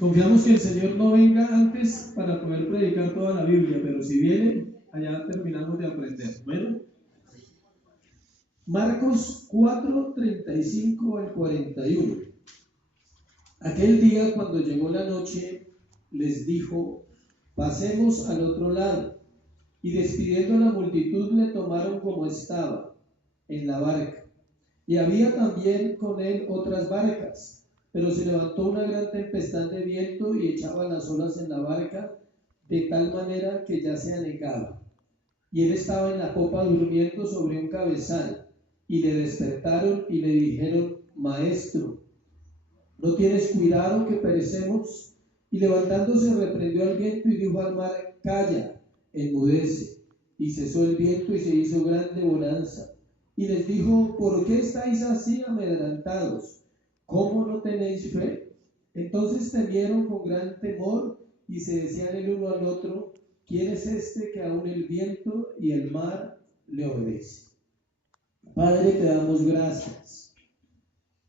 Confiamos que el Señor no venga antes para poder predicar toda la Biblia, pero si viene, allá terminamos de aprender. Bueno, Marcos 4, 35 al 41. Aquel día, cuando llegó la noche, les dijo: pasemos al otro lado. Y despidiendo a la multitud, le tomaron como estaba, en la barca. Y había también con él otras barcas, pero se levantó una gran tempestad de viento y echaba las olas en la barca, de tal manera que ya se anegaba. Y él estaba en la popa durmiendo sobre un cabezal. Y le despertaron y le dijeron: Maestro, ¿no tienes cuidado que perecemos? Y levantándose reprendió al viento y dijo al mar: Calla, enmudece. Y cesó el viento y se hizo grande bonanza. Y les dijo: ¿por qué estáis así amedrentados? ¿Cómo no tenéis fe? Entonces temieron con gran temor y se decían el uno al otro: ¿quién es este que aun el viento y el mar le obedece? Padre, te damos gracias.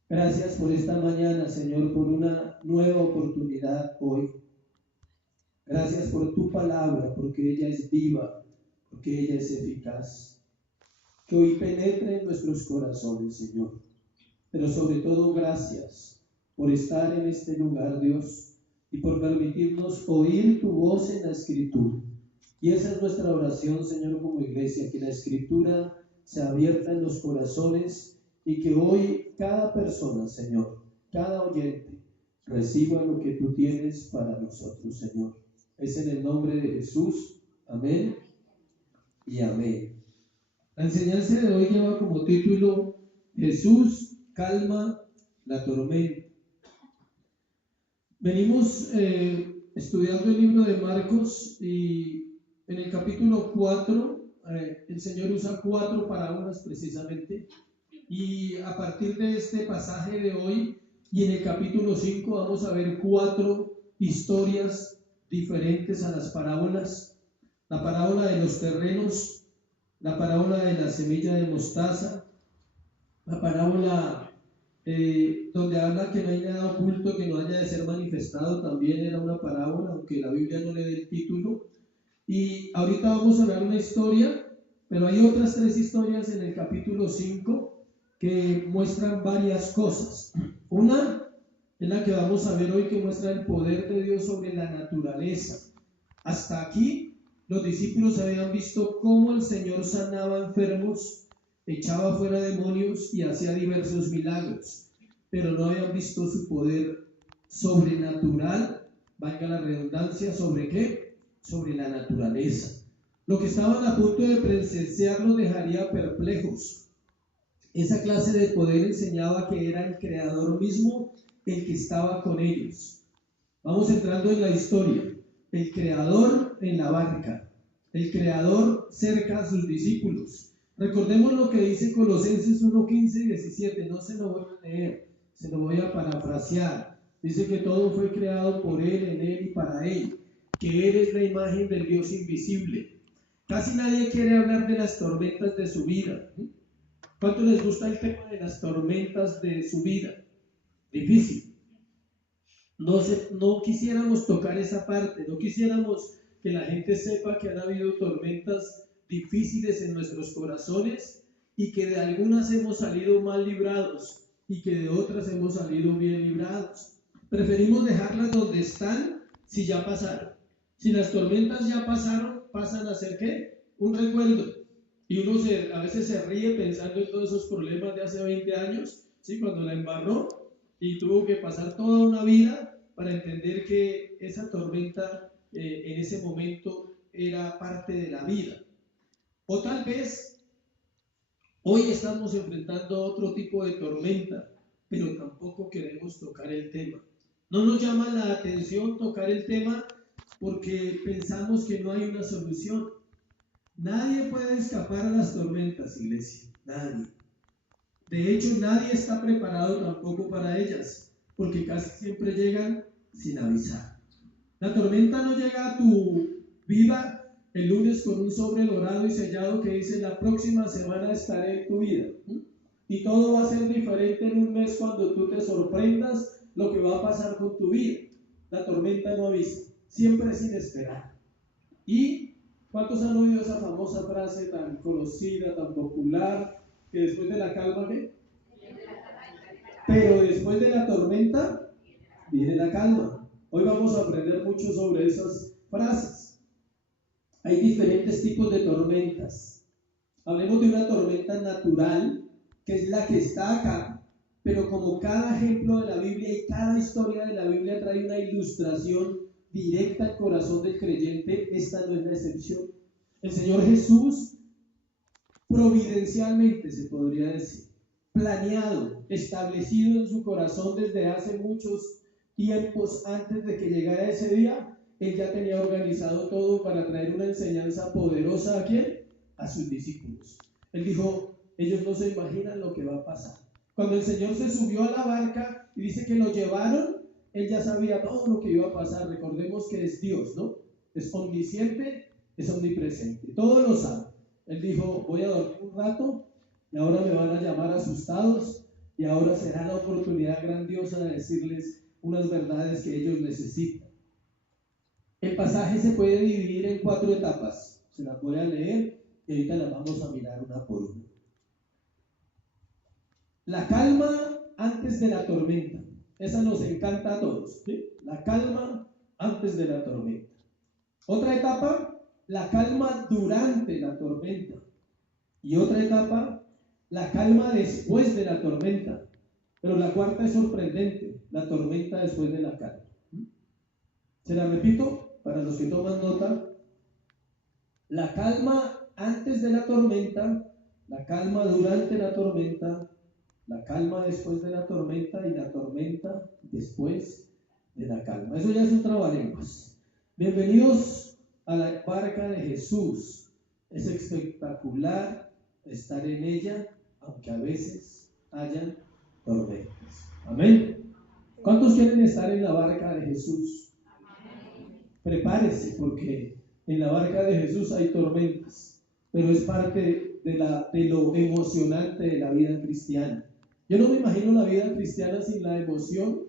Gracias por esta mañana, Señor, por una nueva oportunidad hoy. Gracias por tu palabra, porque ella es viva, porque ella es eficaz. Que hoy penetre en nuestros corazones, Señor. Pero sobre todo, gracias por estar en este lugar, Dios, y por permitirnos oír tu voz en la Escritura. Y esa es nuestra oración, Señor, como iglesia, que la Escritura sea abierta en los corazones y que hoy cada persona, Señor, cada oyente, reciba lo que tú tienes para nosotros, Señor. Es en el nombre de Jesús. Amén y amén. La enseñanza de hoy lleva como título: Jesús calma la tormenta. Venimos estudiando el libro de Marcos y en el capítulo 4 el Señor usa 4 parábolas precisamente, y a partir de este pasaje de hoy y en el capítulo 5 vamos a ver 4 historias diferentes a las parábolas: la parábola de los terrenos, la parábola de la semilla de mostaza, la parábola donde habla que no hay nada oculto que no haya de ser manifestado, también era una parábola, aunque la Biblia no le dé el título. Y ahorita vamos a hablar una historia, pero hay otras 3 historias en el capítulo 5 que muestran varias cosas. Una es la que vamos a ver hoy, que muestra el poder de Dios sobre la naturaleza. Hasta aquí los discípulos habían visto cómo el Señor sanaba enfermos, echaba fuera demonios y hacía diversos milagros, pero no habían visto su poder sobrenatural, valga la redundancia, ¿sobre qué? Sobre la naturaleza. Lo que estaban a punto de presenciar los dejaría perplejos. Esa clase de poder enseñaba que era el Creador mismo el que estaba con ellos. Vamos entrando en la historia. El Creador en la barca, el Creador cerca a sus discípulos. Recordemos lo que dice Colosenses 1, 15 y 17. No se lo voy a leer, se lo voy a parafrasear. Dice que todo fue creado por Él, en Él y para Él, que Él es la imagen del Dios invisible. Casi nadie quiere hablar de las tormentas de su vida. ¿Cuánto les gusta el tema de las tormentas de su vida? Difícil. No quisiéramos tocar esa parte, no quisiéramos que la gente sepa que han habido tormentas difíciles en nuestros corazones y que de algunas hemos salido mal librados y que de otras hemos salido bien librados. Preferimos dejarlas donde están si ya pasaron. Si las tormentas ya pasaron, pasan a ser ¿qué? Un recuerdo. Y uno a veces se ríe pensando en todos esos problemas de hace 20 años, ¿sí? Cuando la embarró y tuvo que pasar toda una vida para entender que esa tormenta en ese momento era parte de la vida. O tal vez hoy estamos enfrentando otro tipo de tormenta, pero tampoco queremos tocar el tema. No nos llama la atención tocar el tema porque pensamos que no hay una solución. Nadie puede escapar a las tormentas, iglesia, nadie. De hecho, nadie está preparado tampoco para ellas, porque casi siempre llegan sin avisar. La tormenta no llega a tu vida el lunes con un sobre dorado y sellado que dice: la próxima semana estaré en tu vida. Y todo va a ser diferente en un mes cuando tú te sorprendas lo que va a pasar con tu vida. la tormenta no avisa, siempre es inesperada. ¿Y cuántos han oído esa famosa frase tan conocida, tan popular, que después de la calma, ¿qué? Pero después de la tormenta viene la calma. Hoy vamos a aprender mucho sobre esas frases. Hay diferentes tipos de tormentas. Hablemos de una tormenta natural, que es la que está acá, pero como cada ejemplo de la Biblia y cada historia de la Biblia trae una ilustración directa al corazón del creyente, esta no es la excepción. El Señor Jesús, providencialmente se podría decir, planeado, establecido en su corazón desde hace muchos tiempos antes de que llegara ese día, Él ya tenía organizado todo para traer una enseñanza poderosa ¿a quién? A sus discípulos. Él dijo, ellos no se imaginan lo que va a pasar. Cuando el Señor se subió a la barca y dice que lo llevaron, Él ya sabía todo lo que iba a pasar. Recordemos que es Dios, ¿no? Es omnisciente, es omnipresente, todo lo sabe. Él dijo, voy a dormir un rato y ahora me van a llamar asustados y ahora será la oportunidad grandiosa de decirles unas verdades que ellos necesitan. El pasaje se puede dividir en 4 etapas. Se las voy a leer y ahorita las vamos a mirar una por una. La calma antes de la tormenta. Esa nos encanta a todos, ¿sí? La calma antes de la tormenta. Otra etapa, la calma durante la tormenta. Y otra etapa, la calma después de la tormenta. Pero la cuarta es sorprendente, la tormenta después de la calma. Se la repito para los que toman nota. La calma antes de la tormenta, la calma durante la tormenta, la calma después de la tormenta y la tormenta después de la calma. Eso ya es un trabalenguas. Bienvenidos a la barca de Jesús. Es espectacular estar en ella, aunque a veces hayan tormentas. Amén. ¿Cuántos quieren estar en la barca de Jesús? Prepárese, porque en la barca de Jesús hay tormentas, pero es parte de lo emocionante de la vida cristiana. Yo no me imagino la vida cristiana sin la emoción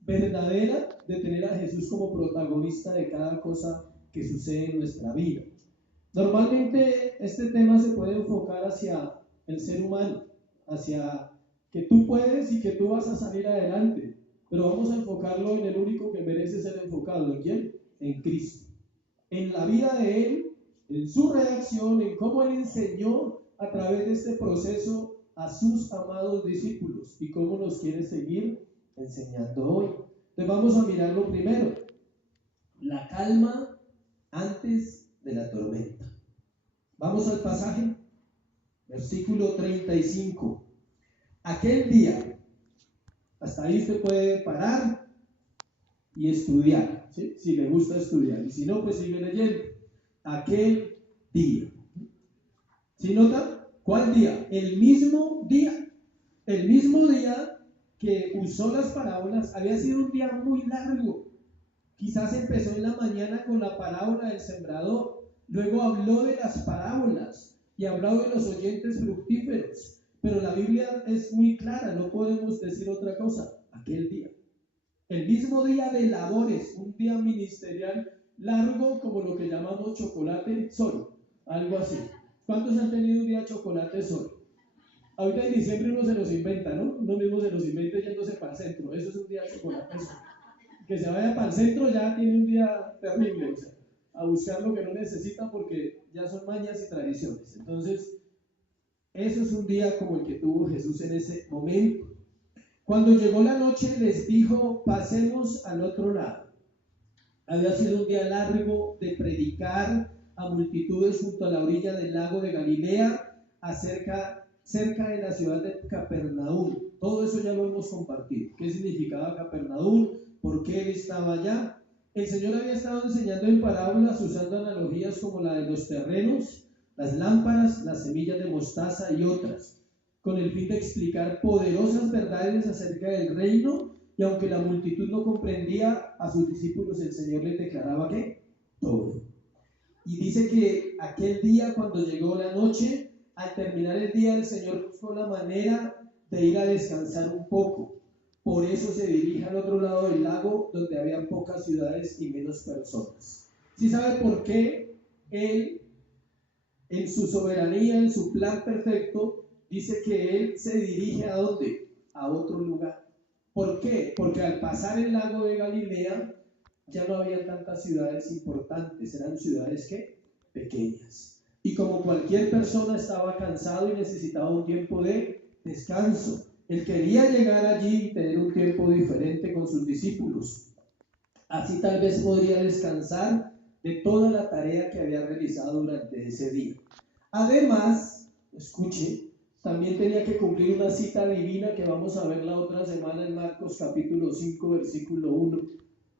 verdadera de tener a Jesús como protagonista de cada cosa que sucede en nuestra vida. Normalmente este tema se puede enfocar hacia el ser humano, hacia que tú puedes y que tú vas a salir adelante, pero vamos a enfocarlo en el único que merece ser enfocado. ¿En quién? En Cristo. En la vida de Él, en su redacción, en cómo Él enseñó a través de este proceso a sus amados discípulos y cómo nos quiere seguir enseñando hoy. Entonces vamos a mirarlo primero. La calma antes de la tormenta. Vamos al pasaje, versículo 35. Aquel día, hasta ahí usted puede parar y estudiar, ¿sí? Si le gusta estudiar, y si no, pues sigue leyendo. Aquel día. ¿Sí nota? ¿Cuál día? El mismo día. El mismo día que usó las parábolas había sido un día muy largo. Quizás empezó en la mañana con la parábola del sembrador, luego habló de las parábolas y habló de los oyentes fructíferos, pero la Biblia es muy clara, no podemos decir otra cosa. Aquel día, el mismo día de labores, un día ministerial largo como lo que llamamos chocolate sol, algo así. ¿Cuántos han tenido un día chocolate sol? Ahorita en diciembre uno se los inventa, ¿no? Uno mismo se los inventa yéndose para el centro. Eso es un día chocolate sol. Que se vaya para el centro ya tiene un día terrible, o sea, a buscar lo que no necesita porque ya son mañas y tradiciones. Entonces, eso es un día como el que tuvo Jesús en ese momento. Cuando llegó la noche les dijo, pasemos al otro lado. Había sido un día largo de predicar a multitudes junto a la orilla del lago de Galilea, cerca de la ciudad de Capernaum. Todo eso ya lo hemos compartido. ¿Qué significaba Capernaum? ¿Por qué él estaba allá? El Señor había estado enseñando en parábolas usando analogías como la de los terrenos, las lámparas, las semillas de mostaza y otras, con el fin de explicar poderosas verdades acerca del reino, y aunque la multitud no comprendía a sus discípulos, el Señor les declaraba ¿qué? Todo. Y dice que aquel día, cuando llegó la noche, al terminar el día, el Señor buscó la manera de ir a descansar un poco. Por eso se dirige al otro lado del lago, donde había pocas ciudades y menos personas. ¿Sí sabe por qué Él, en su soberanía, en su plan perfecto, dice que Él se dirige a dónde? A otro lugar. ¿Por qué? Porque al pasar el lago de Galilea, ya no había tantas ciudades importantes, eran ciudades ¿qué? Pequeñas. Y como cualquier persona estaba cansado y necesitaba un tiempo de descanso, él quería llegar allí y tener un tiempo diferente con sus discípulos. Así tal vez podría descansar de toda la tarea que había realizado durante ese día. Además, escuche, también tenía que cumplir una cita divina que vamos a ver la otra semana en Marcos capítulo 5, versículo 1.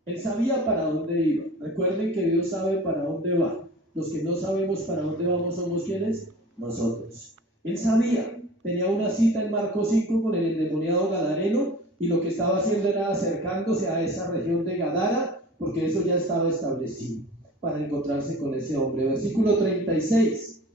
Él sabía para dónde iba. Recuerden que Dios sabe para dónde va. Los que no sabemos para dónde vamos somos ¿quiénes? Nosotros. Él sabía, tenía una cita en Marcos 5 con el endemoniado gadareno y lo que estaba haciendo era acercándose a esa región de Gadara porque eso ya estaba establecido para encontrarse con ese hombre. Versículo 36.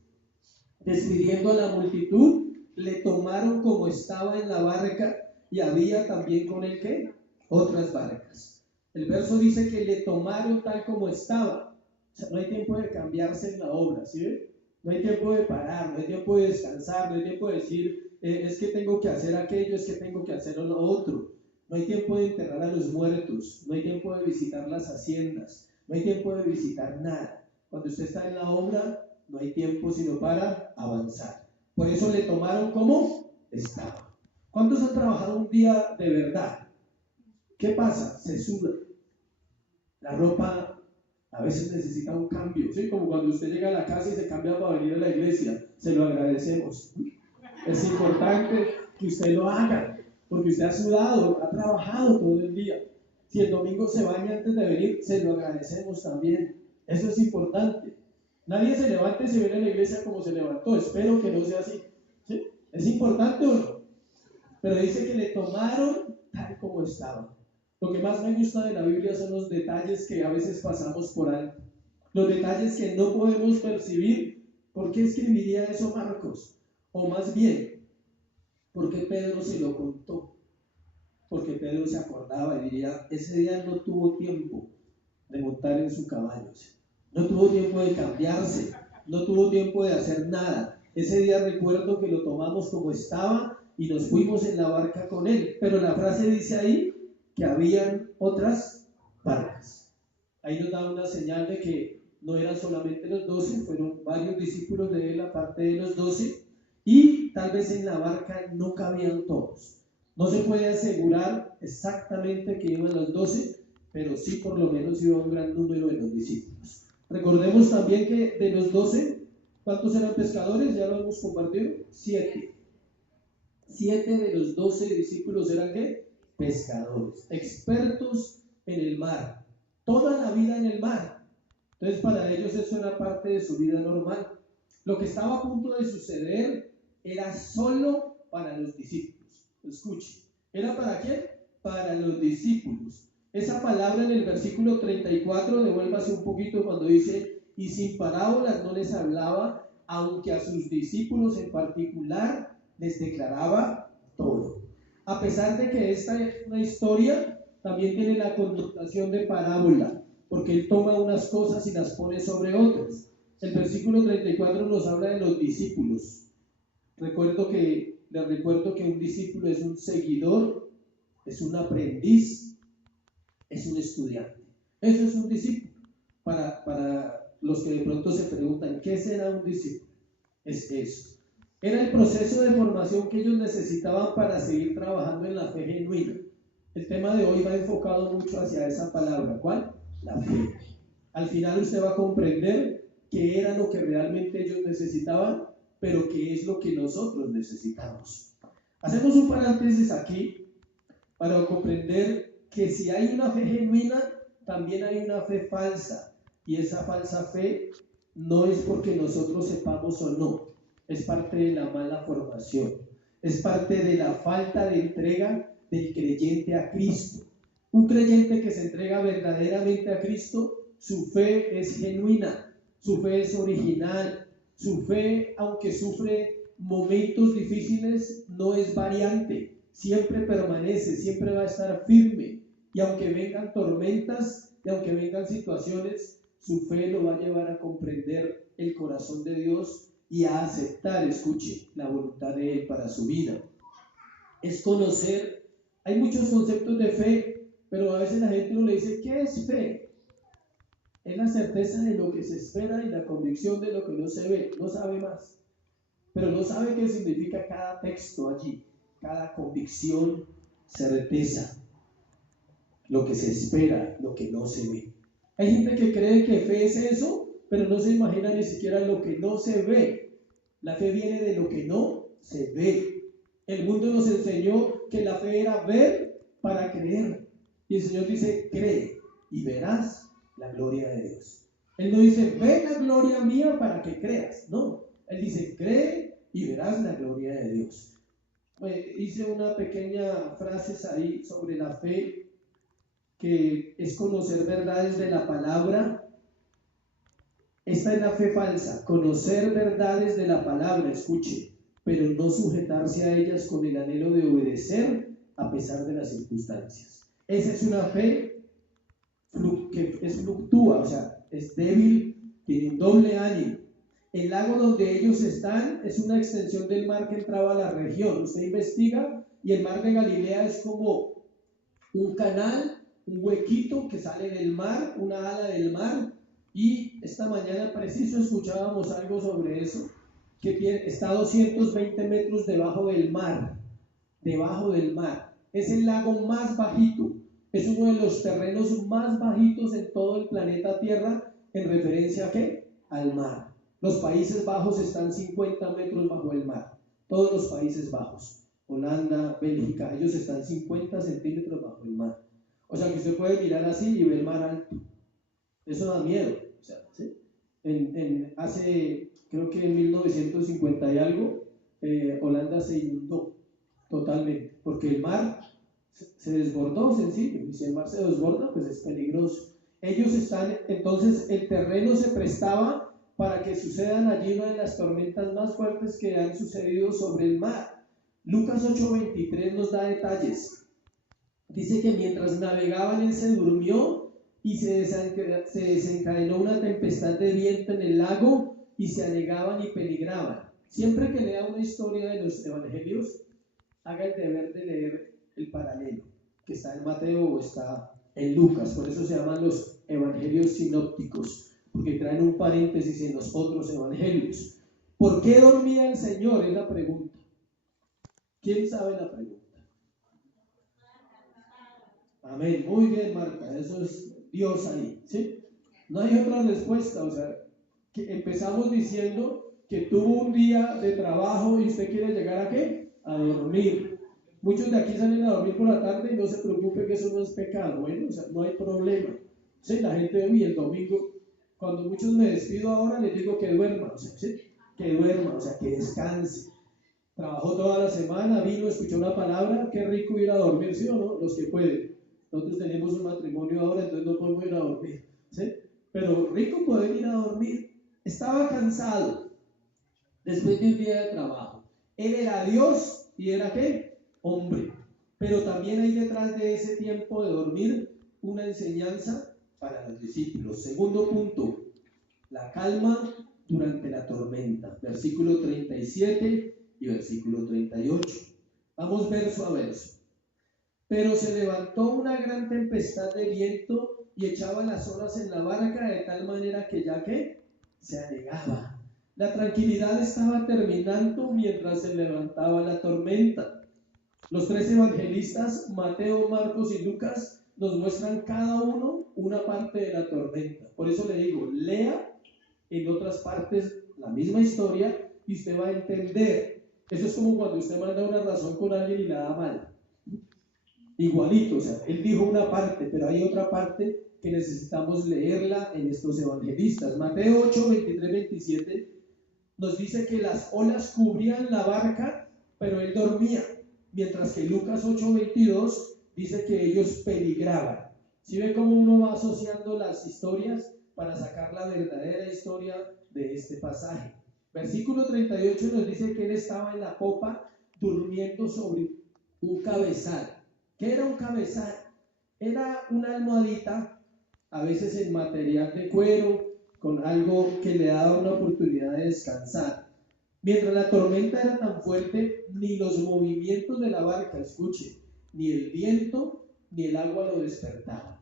Despidiendo a la multitud, le tomaron como estaba en la barca y había también con él ¿qué? Otras barcas. El verso dice que le tomaron tal como estaba. O sea, no hay tiempo de cambiarse en la obra, ¿sí? No hay tiempo de parar, no hay tiempo de descansar, no hay tiempo de decir, es que tengo que hacer aquello, es que tengo que hacer lo otro. No hay tiempo de enterrar a los muertos, no hay tiempo de visitar las haciendas, no hay tiempo de visitar nada. Cuando usted está en la obra, no hay tiempo sino para avanzar. Por eso le tomaron como estaba. ¿Cuántos han trabajado un día de verdad? ¿Qué pasa? Se suda. La ropa a veces necesita un cambio, ¿sí? Como cuando usted llega a la casa y se cambia para venir a la iglesia, se lo agradecemos. Es importante que usted lo haga, porque usted ha sudado, ha trabajado todo el día. Si el domingo se baña antes de venir, se lo agradecemos también. Eso es importante. Nadie se levante y se viene a la iglesia como se levantó. Espero que no sea así, ¿sí? ¿Es importante o no? Pero dice que le tomaron tal como estaba. Lo que más me gusta de la Biblia son los detalles que a veces pasamos por alto. Los detalles que no podemos percibir. ¿Por qué escribiría eso Marcos? O más bien, ¿por qué Pedro se lo contó? Porque Pedro se acordaba y diría, ese día no tuvo tiempo de montar en su caballo. No tuvo tiempo de cambiarse. No tuvo tiempo de hacer nada. Ese día recuerdo que lo tomamos como estaba y nos fuimos en la barca con él. Pero la frase dice ahí que habían otras barcas. Ahí nos da una señal de que no eran solamente los 12, fueron varios discípulos de él aparte de los 12, y tal vez en la barca no cabían todos. No se puede asegurar exactamente que iban los 12, pero sí por lo menos iba un gran número de los discípulos. Recordemos también que de los 12, ¿cuántos eran pescadores? Ya lo hemos compartido. 7. 7 de los 12 discípulos eran ¿qué? Pescadores, expertos en el mar, toda la vida en el mar. Entonces para ellos eso era parte de su vida normal. Lo que estaba a punto de suceder era solo para los discípulos. Escuche, ¿era para quién? Para los discípulos. Esa palabra en el versículo 34, devuélvase un poquito cuando dice, y sin parábolas no les hablaba, aunque a sus discípulos en particular les declaraba todo. A pesar de que esta es una historia, también tiene la connotación de parábola, porque él toma unas cosas y las pone sobre otras. El versículo 34 nos habla de los discípulos. Les recuerdo que un discípulo es un seguidor, es un aprendiz, es un estudiante. Eso es un discípulo. Para los que de pronto se preguntan, ¿qué será un discípulo? Es eso. Era el proceso de formación que ellos necesitaban para seguir trabajando en la fe genuina. El tema de hoy va enfocado mucho hacia esa palabra. ¿Cuál? La fe. Al final usted va a comprender qué era lo que realmente ellos necesitaban, pero qué es lo que nosotros necesitamos. Hacemos un paréntesis aquí para comprender que si hay una fe genuina, también hay una fe falsa. Y esa falsa fe no es porque nosotros sepamos o no. Es parte de la mala formación, es parte de la falta de entrega del creyente a Cristo. Un creyente que se entrega verdaderamente a Cristo, su fe es genuina, su fe es original, su fe, aunque sufre momentos difíciles, no es variante, siempre permanece, siempre va a estar firme. Y aunque vengan tormentas, y aunque vengan situaciones, su fe lo va a llevar a comprender el corazón de Dios y a aceptar, escuche, la voluntad de Él para su vida. Es conocer, hay muchos conceptos de fe, pero a veces la gente no le dice, ¿qué es fe? Es la certeza de lo que se espera y la convicción de lo que no se ve, no sabe más. Pero no sabe qué significa cada texto allí, cada convicción, certeza, lo que se espera, lo que no se ve. Hay gente que cree que fe es eso, pero no se imagina ni siquiera lo que no se ve. La fe viene de lo que no se ve. El mundo nos enseñó que la fe era ver para creer. Y el Señor dice, cree y verás la gloria de Dios. Él no dice, ve la gloria mía para que creas. No, Él dice, cree y verás la gloria de Dios. Hice una pequeña frase ahí sobre la fe, que es conocer verdades de la palabra. Esta es la fe falsa, conocer verdades de la palabra, escuche, pero no sujetarse a ellas con el anhelo de obedecer a pesar de las circunstancias. Esa es una fe que fluctúa, o sea, es débil, tiene un doble ánimo. El lago donde ellos están es una extensión del mar que entraba a la región. Usted investiga y el mar de Galilea es como un canal, un huequito que sale del mar, una ala del mar. Y esta mañana preciso escuchábamos algo sobre eso, que está a 220 metros debajo del mar. Debajo del mar. Es el lago más bajito. Es uno de los terrenos más bajitos en todo el planeta Tierra, en referencia ¿a qué? Al mar. Los Países Bajos están 50 metros bajo el mar. Todos los Países Bajos, Holanda, Bélgica, ellos están 50 centímetros bajo el mar. O sea que usted puede mirar así y ver el mar alto. Eso da miedo. O sea, ¿sí? Hace, creo que en 1950 y algo, Holanda se inundó totalmente, porque el mar se desbordó, sencillo, y si el mar se desborda, pues es peligroso. Ellos están, entonces el terreno se prestaba para que sucedan allí una de las tormentas más fuertes que han sucedido sobre el mar. Lucas 8:23 nos da detalles. Dice que mientras navegaban él se durmió y se desencadenó una tempestad de viento en el lago y se anegaban y peligraban. Siempre que lea una historia de los evangelios, haga el deber de leer el paralelo, que está en Mateo o está en Lucas. Por eso se llaman los evangelios sinópticos, porque traen un paréntesis en los otros evangelios. ¿Por qué dormía el Señor? Es la pregunta. ¿Quién sabe la pregunta? Amén. Muy bien, Marta. Eso es Dios ahí, ¿sí? No hay otra respuesta. O sea, que empezamos diciendo que tuvo un día de trabajo y usted quiere llegar ¿a qué? A dormir. Muchos de aquí salen a dormir por la tarde y no se preocupen que eso no es pecado. Bueno, o sea, no hay problema. Sí, la gente hoy el domingo, cuando muchos me despido ahora, les digo que duerma, o sea, ¿sí? Que duerma, o sea, que descanse. Trabajó toda la semana, vino, escuchó una palabra, qué rico ir a dormir, ¿sí o no? Los que pueden. Nosotros tenemos un matrimonio ahora, entonces no podemos ir a dormir, ¿sí? Pero rico poder ir a dormir. Estaba cansado después de un día de trabajo. Él era Dios y era ¿qué? Hombre. Pero también hay detrás de ese tiempo de dormir una enseñanza para los discípulos. Segundo punto, la calma durante la tormenta. Versículo 37 y versículo 38. Vamos verso a verso. Pero se levantó una gran tempestad de viento y echaba las olas en la barca de tal manera que ya que se anegaba. La tranquilidad estaba terminando mientras se levantaba la tormenta. Los tres evangelistas, Mateo, Marcos y Lucas, nos muestran cada uno una parte de la tormenta. Por eso le digo, lea en otras partes la misma historia y usted va a entender. Eso es como cuando usted manda una razón con alguien y la da mal. Igualito, o sea, él dijo una parte, pero hay otra parte que necesitamos leerla en estos evangelistas. Mateo 8, 23, 27 nos dice que las olas cubrían la barca, pero él dormía, mientras que Lucas 8, 22 dice que ellos peligraban. ¿Sí ve cómo uno va asociando las historias para sacar la verdadera historia de este pasaje? Versículo 38 nos dice que él estaba en la popa durmiendo sobre un cabezal. ¿Qué era un cabezal? Era una almohadita, a veces en material de cuero, con algo que le daba una oportunidad de descansar. Mientras la tormenta era tan fuerte, ni los movimientos de la barca, escuche, ni el viento, ni el agua lo despertaban.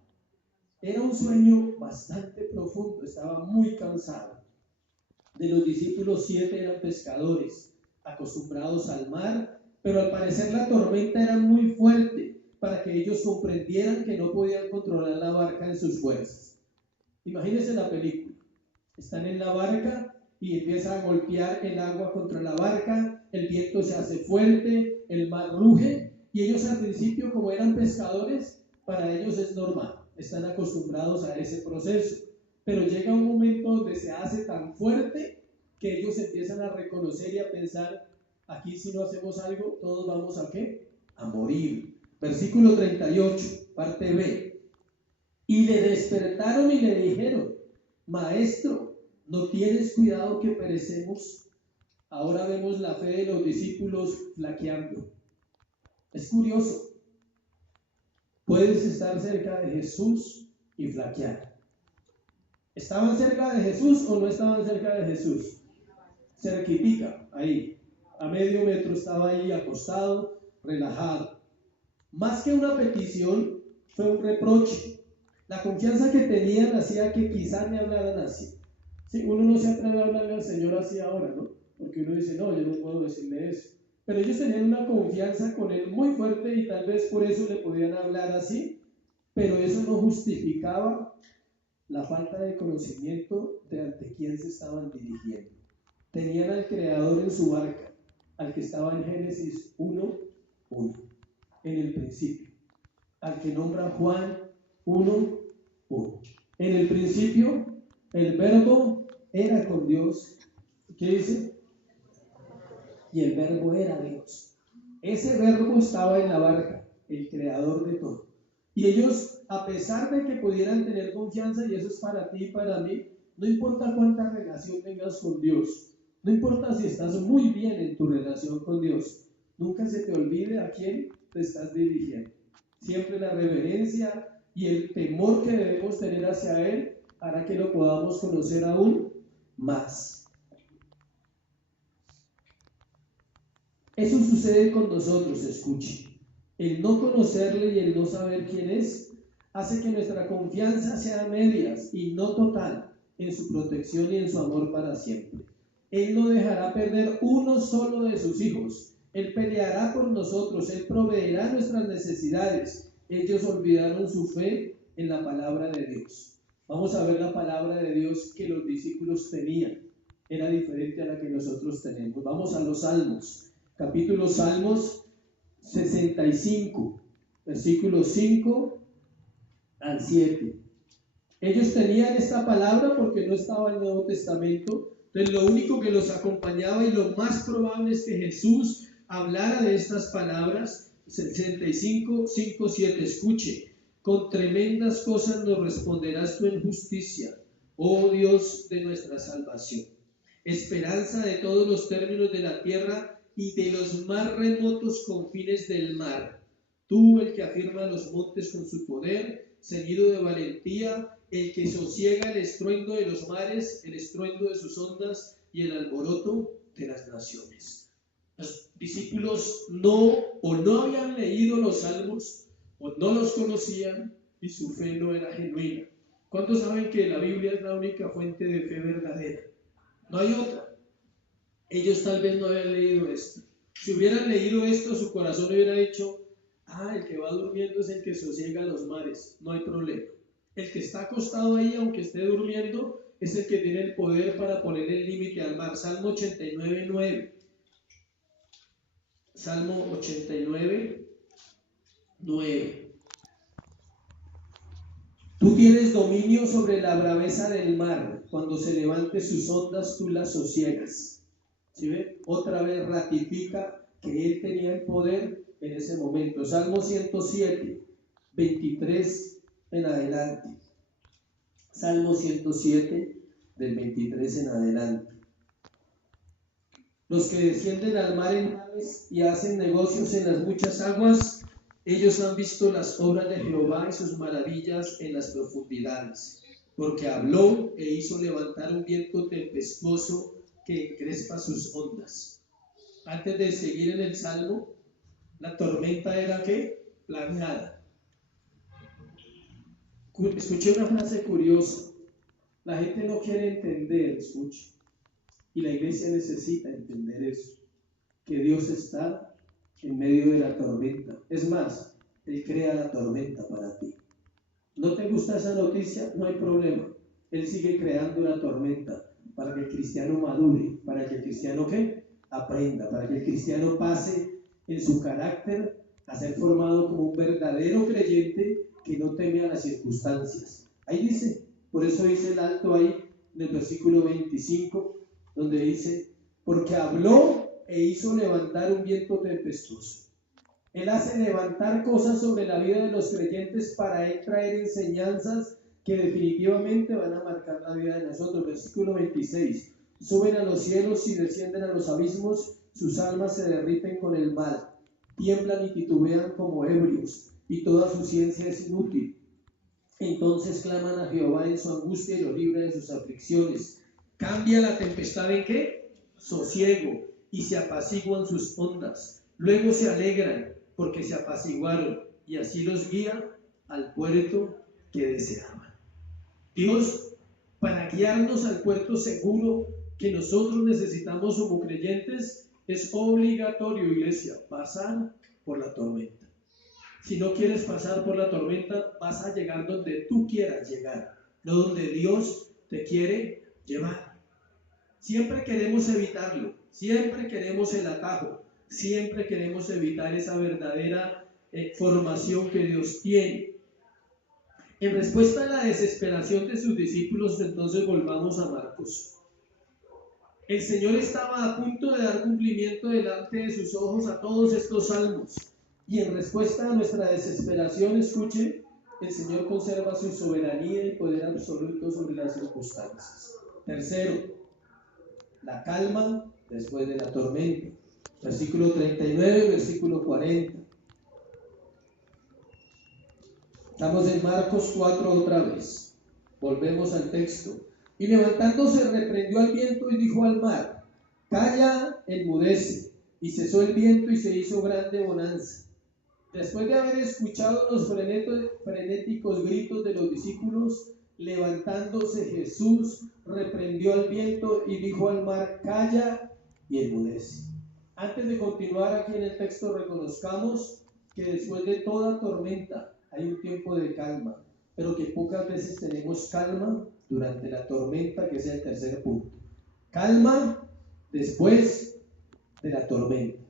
Era un sueño bastante profundo, estaba muy cansado. De los discípulos 7 eran pescadores, acostumbrados al mar, pero al parecer la tormenta era muy fuerte para que ellos comprendieran que no podían controlar la barca en sus fuerzas. Imagínense la película. Están en la barca y empieza a golpear el agua contra la barca, el viento se hace fuerte, el mar ruge, y ellos al principio, como eran pescadores, para ellos es normal, están acostumbrados a ese proceso. Pero llega un momento donde se hace tan fuerte que ellos empiezan a reconocer y a pensar, aquí si no hacemos algo, todos vamos a ¿qué? A morir. Versículo 38, parte B. Y le despertaron y le dijeron, Maestro, ¿no tienes cuidado que perecemos? Ahora vemos la fe de los discípulos flaqueando. Es curioso. Puedes estar cerca de Jesús y flaquear. ¿Estaban cerca de Jesús o no estaban cerca de Jesús? Cerquitica, ahí. A medio metro estaba ahí acostado, relajado. Más que una petición, fue un reproche. La confianza que tenían hacía que quizás me hablaran así. Sí, uno no se atreve a hablarle al Señor así ahora, ¿no? Porque uno dice, no, yo no puedo decirle eso. Pero ellos tenían una confianza con Él muy fuerte y tal vez por eso le podían hablar así, pero eso no justificaba la falta de conocimiento de ante quién se estaban dirigiendo. Tenían al Creador en su barca, al que estaba en Génesis 1:1, en el principio, al que nombra Juan 1:1. En el principio, el Verbo era con Dios. ¿Qué dice? Y el Verbo era Dios. Ese Verbo estaba en la barca, el creador de todo. Y ellos, a pesar de que pudieran tener confianza, y eso es para ti y para mí, no importa cuánta relación tengas con Dios, no importa si estás muy bien en tu relación con Dios, nunca se te olvide a quién te estás dirigiendo. Siempre la reverencia y el temor que debemos tener hacia Él hará que lo podamos conocer aún más. Eso sucede con nosotros, escuche. El no conocerle y el no saber quién es hace que nuestra confianza sea a medias y no total en su protección y en su amor para siempre. Él no dejará perder uno solo de sus hijos. Él peleará por nosotros, Él proveerá nuestras necesidades. Ellos olvidaron su fe en la palabra de Dios. Vamos a ver la palabra de Dios que los discípulos tenían. Era diferente a la que nosotros tenemos. Vamos a los Salmos. Capítulo Salmos 65, versículos 5 al 7. Ellos tenían esta palabra porque no estaba en el Nuevo Testamento. Entonces lo único que los acompañaba y lo más probable es que Jesús hablara de estas palabras. 65, 5, 7. Escuche. Con tremendas cosas nos responderás tú en justicia, oh Dios de nuestra salvación. Esperanza de todos los términos de la tierra y de los más remotos confines del mar. Tú, el que afirma los montes con su poder, ceñido de valentía, el que sosiega el estruendo de los mares, el estruendo de sus ondas y el alboroto de las naciones. Los discípulos no habían leído los salmos o no los conocían y su fe no era genuina. ¿Cuántos saben que la Biblia es la única fuente de fe verdadera? No hay otra. Ellos tal vez no habían leído esto. Si hubieran leído esto, su corazón hubiera dicho, el que va durmiendo es el que sosiega los mares, no hay problema. El que está acostado ahí, aunque esté durmiendo, es el que tiene el poder para poner el límite al mar. Salmo 89:9. Salmo 89:9. Tú tienes dominio sobre la braveza del mar. Cuando se levante sus ondas, tú las sosiegas. ¿Sí ven? Otra vez ratifica que él tenía el poder en ese momento. Salmo 107, 23 en adelante. Salmo 107, del 23 en adelante. Los que descienden al mar en naves y hacen negocios en las muchas aguas, ellos han visto las obras de Jehová y sus maravillas en las profundidades, porque habló e hizo levantar un viento tempestuoso que encrespa sus ondas. Antes de seguir en el Salmo, la tormenta era ¿qué? Planeada. Escuché una frase curiosa. La gente no quiere entender, escuche. Y la iglesia necesita entender eso, que Dios está en medio de la tormenta. Es más, Él crea la tormenta para ti. ¿No te gusta esa noticia? No hay problema. Él sigue creando la tormenta para que el cristiano madure, para que el cristiano ¿qué? Aprenda, para que el cristiano pase en su carácter a ser formado como un verdadero creyente que no teme a las circunstancias. Ahí dice, por eso dice el alto ahí en el versículo 25, donde dice, porque habló e hizo levantar un viento tempestuoso. Él hace levantar cosas sobre la vida de los creyentes para Él traer enseñanzas que definitivamente van a marcar la vida de nosotros. Versículo 26, suben a los cielos y descienden a los abismos, sus almas se derriten con el mal, tiemblan y titubean como ebrios, y toda su ciencia es inútil. Entonces claman a Jehová en su angustia y lo libra de sus aflicciones. Cambia la tempestad en ¿qué? Sosiego, y se apaciguan sus ondas. Luego se alegran porque se apaciguaron, y así los guía al puerto que deseaban. Dios, para guiarnos al puerto seguro que nosotros necesitamos como creyentes, es obligatorio, iglesia, pasar por la tormenta. Si no quieres pasar por la tormenta, vas a llegar donde tú quieras llegar, no donde Dios te quiere llevar. Siempre queremos evitarlo, siempre queremos el atajo, siempre queremos evitar esa verdadera formación que Dios tiene. En respuesta a la desesperación de sus discípulos, entonces volvamos a Marcos. El Señor estaba a punto de dar cumplimiento delante de sus ojos a todos estos salmos. Y en respuesta a nuestra desesperación, escuchen, el Señor conserva su soberanía y poder absoluto sobre las circunstancias. Tercero, la calma después de la tormenta. Versículo 39, versículo 40. Estamos en Marcos 4 otra vez. Volvemos al texto. Y levantándose reprendió al viento y dijo al mar, calla, enmudece. Y cesó el viento y se hizo grande bonanza. Después de haber escuchado los frenéticos gritos de los discípulos, levantándose Jesús reprendió al viento y dijo al mar, calla y enmudece. Antes de continuar aquí en el texto, reconozcamos que después de toda tormenta hay un tiempo de calma, pero que pocas veces tenemos calma durante la tormenta, que es el tercer punto. Calma después de la tormenta.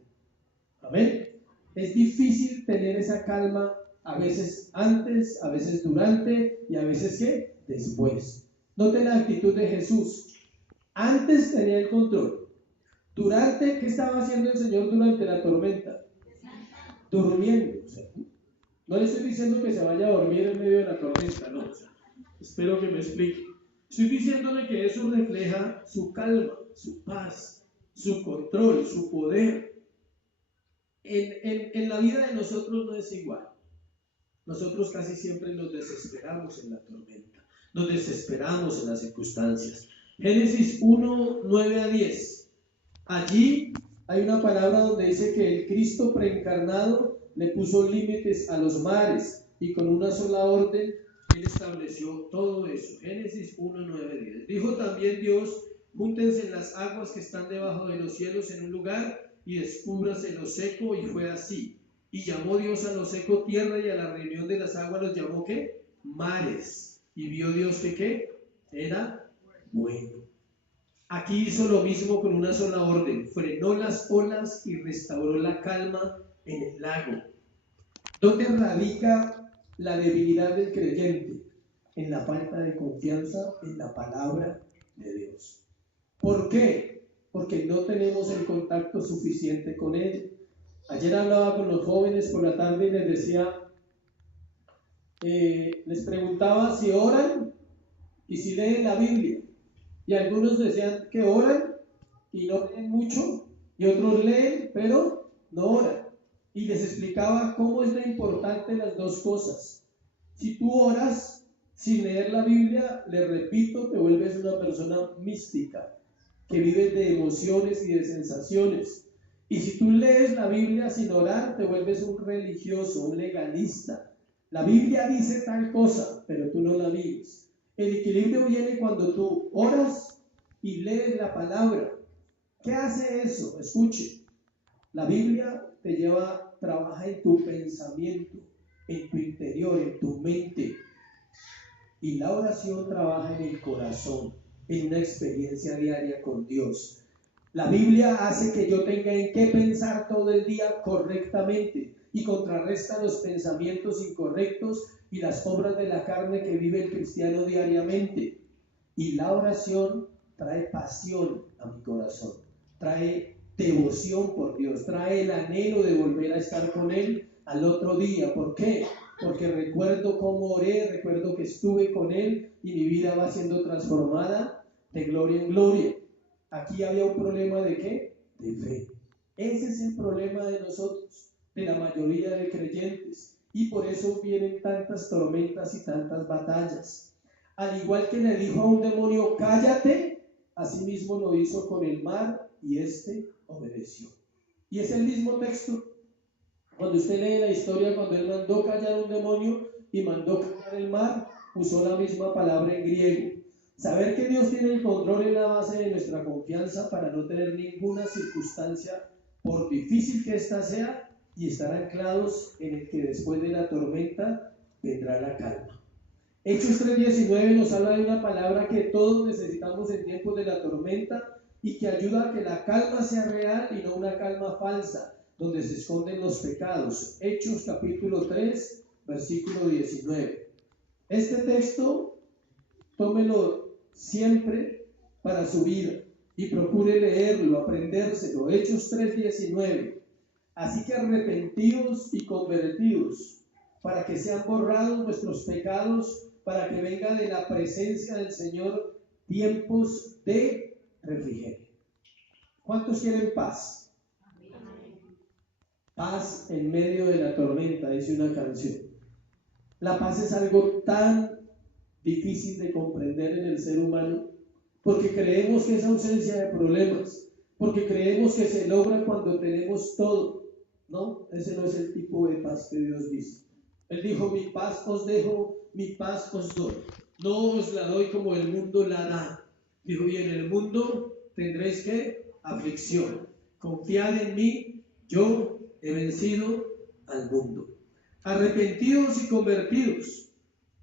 Amén. Es difícil tener esa calma, a veces antes, a veces durante y a veces ¿qué? Después. Noten la actitud de Jesús. Antes tenía el control. Durante, ¿qué estaba haciendo el Señor durante la tormenta? Durmiendo. O sea, no le estoy diciendo que se vaya a dormir en medio de la tormenta, no. O sea, espero que me explique. Estoy diciéndole que eso refleja su calma, su paz, su control, su poder. En la vida de nosotros no es igual. Nosotros casi siempre nos desesperamos en la tormenta, nos desesperamos en las circunstancias. Génesis 1, 9 a 10. Allí hay una palabra donde dice que el Cristo preencarnado le puso límites a los mares y con una sola orden Él estableció todo eso. Génesis 1, 9, 10. Dijo también Dios, júntense las aguas que están debajo de los cielos en un lugar y descúbrase lo seco, y fue así. Y llamó Dios a lo seco tierra, y a la reunión de las aguas los llamó ¿qué? Mares. Y vio Dios que ¿qué? Era bueno. Aquí hizo lo mismo con una sola orden, frenó las olas y restauró la calma en el lago. ¿Dónde radica la debilidad del creyente? En la falta de confianza en la palabra de Dios. ¿Por qué? Porque no tenemos el contacto suficiente con Él. Ayer hablaba con los jóvenes por la tarde y les decía, les preguntaba si oran y si leen la Biblia. Y algunos decían que oran y no leen mucho, y otros leen, pero no oran. Y les explicaba cómo es de importante las dos cosas. Si tú oras sin leer la Biblia, le repito, te vuelves una persona mística, que vives de emociones y de sensaciones. Y si tú lees la Biblia sin orar, te vuelves un religioso, un legalista. La Biblia dice tal cosa, pero tú no la vives. El equilibrio viene cuando tú oras y lees la palabra. ¿Qué hace eso? Escuche. La Biblia te lleva, trabaja en tu pensamiento, en tu interior, en tu mente. Y la oración trabaja en el corazón, en una experiencia diaria con Dios. La Biblia hace que yo tenga en qué pensar todo el día correctamente y contrarresta los pensamientos incorrectos y las obras de la carne que vive el cristiano diariamente. Y la oración trae pasión a mi corazón, trae devoción por Dios, trae el anhelo de volver a estar con Él al otro día. ¿Por qué? Porque recuerdo cómo oré, recuerdo que estuve con Él y mi vida va siendo transformada de gloria en gloria. Aquí había un problema ¿de qué? De fe. Ese es el problema de nosotros, de la mayoría de creyentes, y por eso vienen tantas tormentas y tantas batallas. Al igual que le dijo a un demonio, cállate, asimismo lo hizo con el mar y éste obedeció. Y es el mismo texto. Cuando usted lee la historia, cuando él mandó callar a un demonio y mandó callar el mar, usó la misma palabra en griego. Saber que Dios tiene el control es la base de nuestra confianza para no tener ninguna circunstancia, por difícil que ésta sea, y estar anclados en el que después de la tormenta vendrá la calma. Hechos 3:19 nos habla de una palabra que todos necesitamos en tiempos de la tormenta y que ayuda a que la calma sea real y no una calma falsa, donde se esconden los pecados. Hechos capítulo 3, versículo 19. Este texto, tómelo siempre para su vida y procure leerlo, aprendérselo. Hechos 3:19. Así que arrepentidos y convertidos, para que sean borrados vuestros pecados, para que venga de la presencia del Señor tiempos de refrigerio. ¿Cuántos quieren paz? Paz en medio de la tormenta, dice una canción. La paz es algo tan difícil de comprender en el ser humano, porque creemos que es ausencia de problemas, porque creemos que se logra cuando tenemos todo. No, ese no es el tipo de paz que Dios dice. Él dijo, mi paz os dejo, mi paz os doy. No os la doy como el mundo la da. Dijo, y en el mundo tendréis ¿qué? Aflicción. Confiad en mí, yo he vencido al mundo. Arrepentidos y convertidos.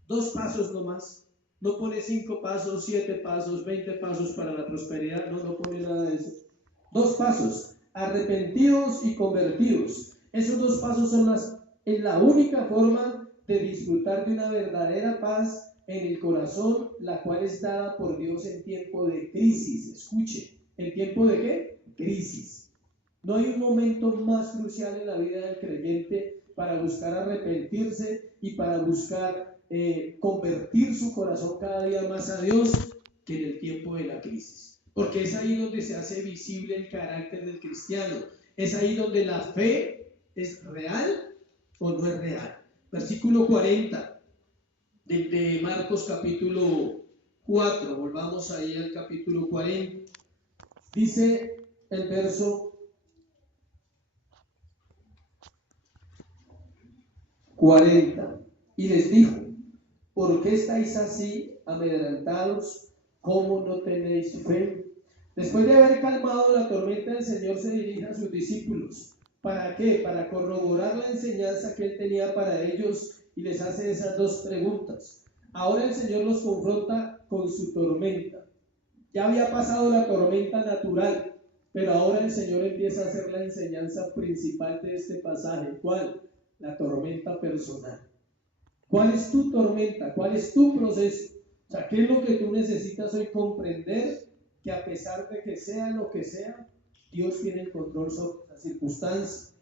2 pasos nomás. No pone 5 pasos, 7 pasos, 20 pasos para la prosperidad. No pone nada de eso. 2 pasos. Arrepentidos y convertidos. Esos 2 pasos son es la única forma de disfrutar de una verdadera paz en el corazón, la cual es dada por Dios en tiempo de crisis. Escuche, ¿en tiempo de qué? Crisis. No hay un momento más crucial en la vida del creyente para buscar arrepentirse y para buscar convertir su corazón cada día más a Dios que en el tiempo de la crisis. Porque es ahí donde se hace visible el carácter del cristiano. Es ahí donde la fe es real o no es real. Versículo 40 de Marcos capítulo 4. Volvamos ahí al capítulo 40. Dice el verso 40. Y les dijo, ¿por qué estáis así amedrentados? ¿Cómo no tenéis fe? Después de haber calmado la tormenta, el Señor se dirige a sus discípulos. ¿Para qué? Para corroborar la enseñanza que Él tenía para ellos y les hace esas 2 preguntas. Ahora el Señor los confronta con su tormenta. Ya había pasado la tormenta natural, pero ahora el Señor empieza a hacer la enseñanza principal de este pasaje. ¿Cuál? La tormenta personal. ¿Cuál es tu tormenta? ¿Cuál es tu proceso? O sea, ¿qué es lo que tú necesitas hoy comprender? Que a pesar de que sea lo que sea, Dios tiene el control sobre la circunstancia.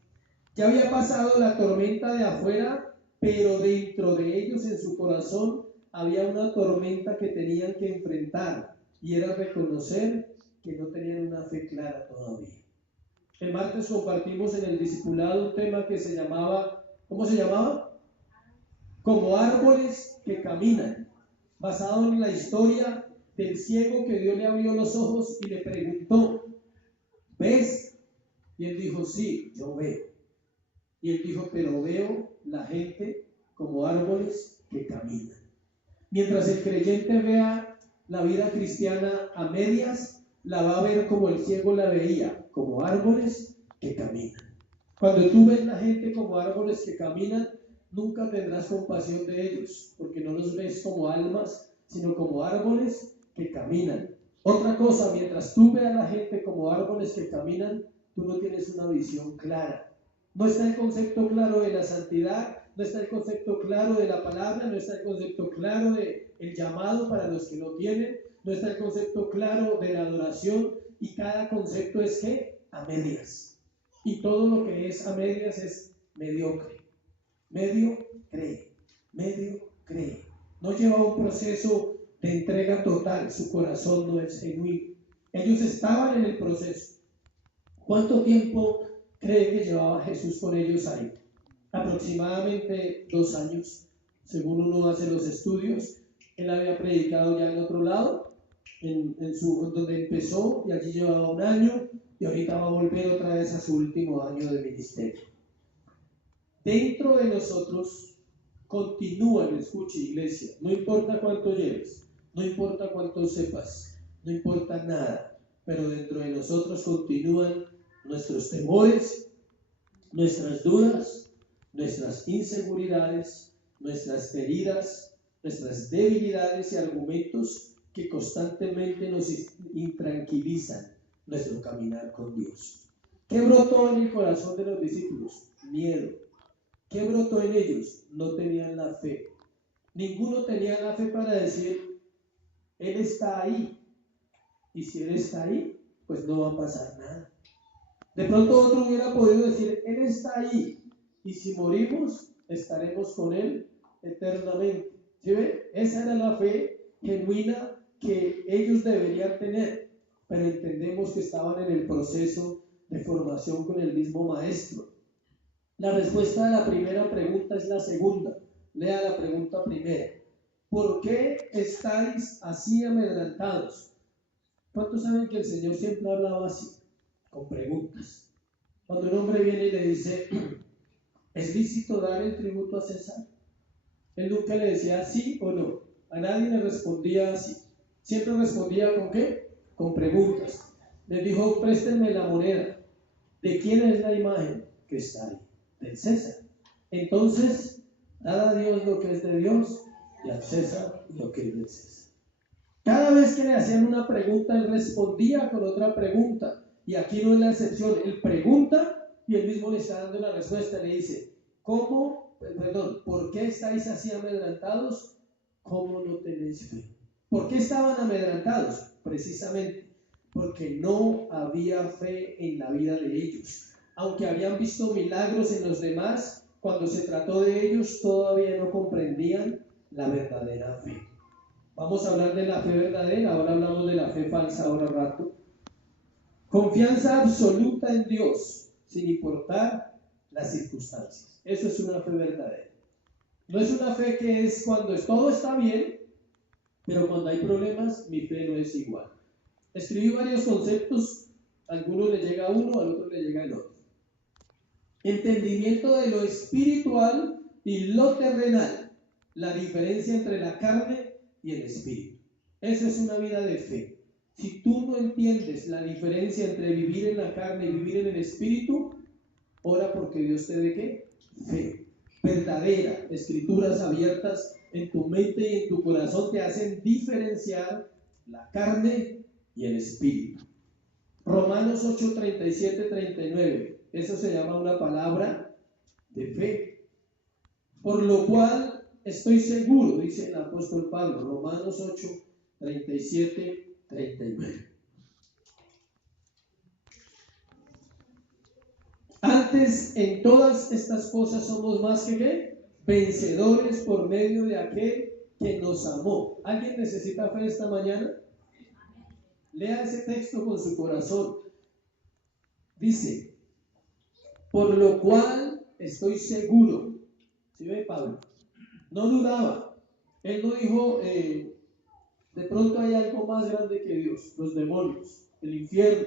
Ya había pasado la tormenta de afuera, pero dentro de ellos, en su corazón, había una tormenta que tenían que enfrentar, y era reconocer que no tenían una fe clara todavía. El martes compartimos en el discipulado un tema que se llamaba, ¿cómo se llamaba? Como árboles que caminan, basado en la historia del ciego que Dios le abrió los ojos y le preguntó, ¿ves? Y él dijo, sí, yo veo. Y él dijo, pero veo la gente como árboles que caminan. Mientras el creyente vea la vida cristiana a medias, la va a ver como el ciego la veía, como árboles que caminan. Cuando tú ves la gente como árboles que caminan, nunca tendrás compasión de ellos, porque no los ves como almas, sino como árboles que caminan. Otra cosa, mientras tú veas a la gente como árboles que caminan, tú no tienes una visión clara. No está el concepto claro de la santidad, no está el concepto claro de la palabra, no está el concepto claro de el llamado para los que no tienen, no está el concepto claro de la adoración, y cada concepto es que a medias. Y todo lo que es a medias es mediocre. Medio cree. No lleva un proceso de entrega total, su corazón no es genuino. Ellos estaban en el proceso. ¿Cuánto tiempo cree que llevaba Jesús con ellos ahí? Aproximadamente 2 años, según uno hace los estudios. Él había predicado ya en otro lado, donde empezó, y allí llevaba 1 año, y ahorita va a volver otra vez a su último año de ministerio. Dentro de nosotros continúan, escuche iglesia, no importa cuánto lleves, no importa cuánto sepas, no importa nada, pero dentro de nosotros continúan nuestros temores, nuestras dudas, nuestras inseguridades, nuestras heridas, nuestras debilidades y argumentos que constantemente nos intranquilizan nuestro caminar con Dios. ¿Qué brotó en el corazón de los discípulos? Miedo. ¿Qué brotó en ellos? No tenían la fe. Ninguno tenía la fe para decir, Él está ahí. Y si Él está ahí, pues no va a pasar nada. De pronto otro hubiera podido decir, Él está ahí. Y si morimos, estaremos con Él eternamente. ¿Sí ven? Esa era la fe genuina que ellos deberían tener. Pero entendemos que estaban en el proceso de formación con el mismo maestro. La respuesta a la primera pregunta es la segunda. Lea la pregunta primera. ¿Por qué estáis así amedrentados? ¿Cuántos saben que el Señor siempre hablaba así? Con preguntas. Cuando un hombre viene y le dice, ¿es lícito dar el tributo a César? Él nunca le decía sí o no. A nadie le respondía así. Siempre respondía ¿con qué? Con preguntas. Les dijo, préstenme la moneda. ¿De quién es la imagen que está ahí? Del César. Entonces, dad a Dios lo que es de Dios y a César lo que es del César. Cada vez que le hacían una pregunta, él respondía con otra pregunta. Y aquí no es la excepción. Él pregunta y él mismo le está dando la respuesta. Le dice, ¿por qué estáis así amedrentados? ¿Cómo no tenéis fe? ¿Por qué estaban amedrentados? Precisamente porque no había fe en la vida de ellos. Aunque habían visto milagros en los demás, cuando se trató de ellos todavía no comprendían la verdadera fe. Vamos a hablar de la fe verdadera, ahora hablamos de la fe falsa ahora rato. Confianza absoluta en Dios, sin importar las circunstancias. Eso es una fe verdadera. No es una fe que es cuando todo está bien, pero cuando hay problemas, mi fe no es igual. Escribí varios conceptos, a algunos le llega uno, al otro le llega el otro. Entendimiento de lo espiritual y lo terrenal, la diferencia entre la carne y el espíritu. Esa es una vida de fe. Si tú no entiendes la diferencia entre vivir en la carne y vivir en el espíritu, ora porque Dios te dé ¿qué? Fe verdadera. Escrituras abiertas en tu mente y en tu corazón te hacen diferenciar la carne y el espíritu. Romanos 8, 37, 39. Eso se llama una palabra de fe. Por lo cual estoy seguro, dice el apóstol Pablo, Romanos 8, 37, 39. Antes, en todas estas cosas somos más que ¿qué? Vencedores por medio de aquel que nos amó. ¿Alguien necesita fe esta mañana? Lea ese texto con su corazón. Dice, por lo cual estoy seguro. ¿Sí ve Pablo? No dudaba. Él no dijo, de pronto hay algo más grande que Dios, los demonios, el infierno.